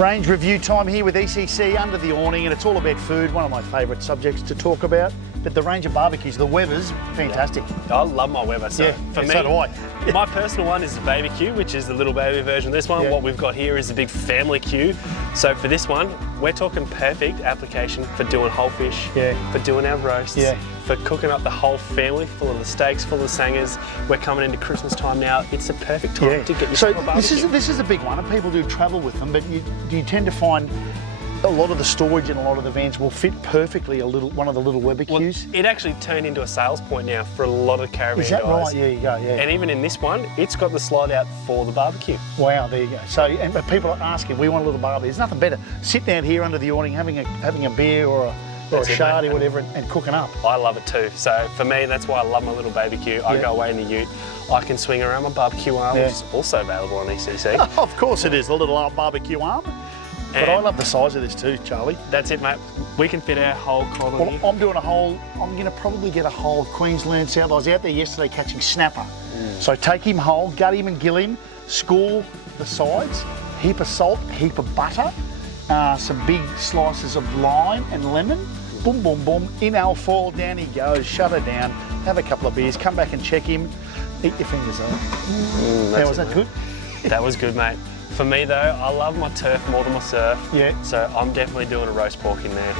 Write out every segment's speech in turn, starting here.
Range review time here with ECC under the awning, and it's all about food, one of my favourite subjects to talk about. But the range of barbecues, the Webers, fantastic. I love my Weber. So for me, so do I. My personal one is the BBQ, which is the little baby version of this one. Yeah. What we've got here is a big family queue. So for this one, we're talking perfect application for doing whole fish, for doing our roasts, for cooking up the whole family, full of the steaks, full of the sangers. We're coming into Christmas time now. It's the perfect time to get yourself a barbecue. This is a big one, and people do travel with them, but do you tend to find a lot of the storage in a lot of the vans will fit perfectly one of the little Weber queues? It actually turned into a sales point now for a lot of caravan guys. Is that right? There you go, yeah. And even in this one, it's got the slide out for the barbecue. Wow, there you go. So, but people are asking, we want a little barbecue. There's nothing better. Sit down here under the awning, having a beer or a shardy or whatever, and cooking up. I love it too. So for me, that's why I love my little BBQ. I go away in the ute. I can swing around my barbecue arm, which is also available on ECC. Of course it is, the little barbecue arm. But I love the size of this too, Charlie. That's it, mate. We can fit our whole colony. Well, I'm going to probably get a whole Queensland South. I was out there yesterday catching snapper. So take him whole, gut him and gill him, score the sides, heap of salt, heap of butter, some big slices of lime and lemon. Boom, boom, boom, in alfoil, down he goes, shut her down, have a couple of beers, come back and check him, eat your fingers out. Was that good? That was good, mate. For me though, I love my turf more than my surf. Yeah. So I'm definitely doing a roast pork in there.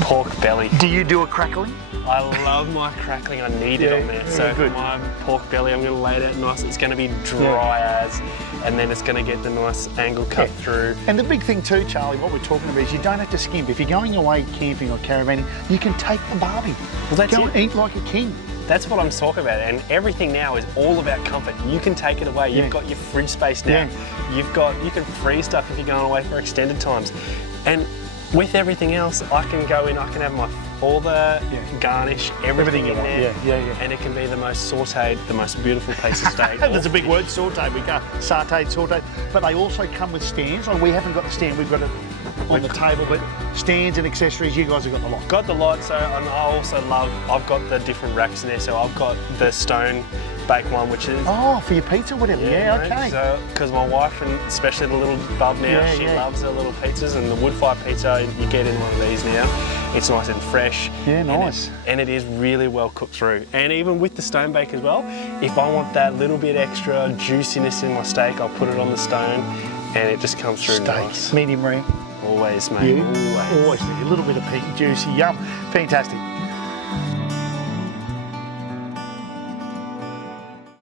Pork belly. Do you do a crackling? I love my crackling. I need it on there. So for my pork belly, I'm going to lay it out nice. It's going to be dry as, and then it's going to get the nice angle cut through. And the big thing too, Charlie, what we're talking about is you don't have to skimp. If you're going away camping or caravanning, you can take the barbie. Well, that's Go and eat like a king. That's what I'm talking about, and everything now is all about comfort. You can take it away. You've got your fridge space now. You can freeze stuff if you're going away for extended times. And with everything else, I can go in, I can have all the garnish, everything in there. And it can be the most sauteed, the most beautiful piece of steak. That's a big word, sauteed. We go sauteed. But they also come with stands. Like we haven't got the stand, we've got it on the table, but stands and accessories, you guys have got the lot. Got the lot, so and I also love, I've got the different racks in there, so I've got the stone bake one, which is... Oh, for your pizza, whatever, okay. So, because my wife, and especially the little bub now, she loves her little pizzas, and the wood-fire pizza, you get in one of these now. It's nice and fresh. Yeah, nice. And it is really well cooked through. And even with the stone bake as well, if I want that little bit extra juiciness in my steak, I'll put it on the stone, and it just comes through nice. Medium rare. Always, mate. Always. A little bit of pink, juicy, yum. Fantastic.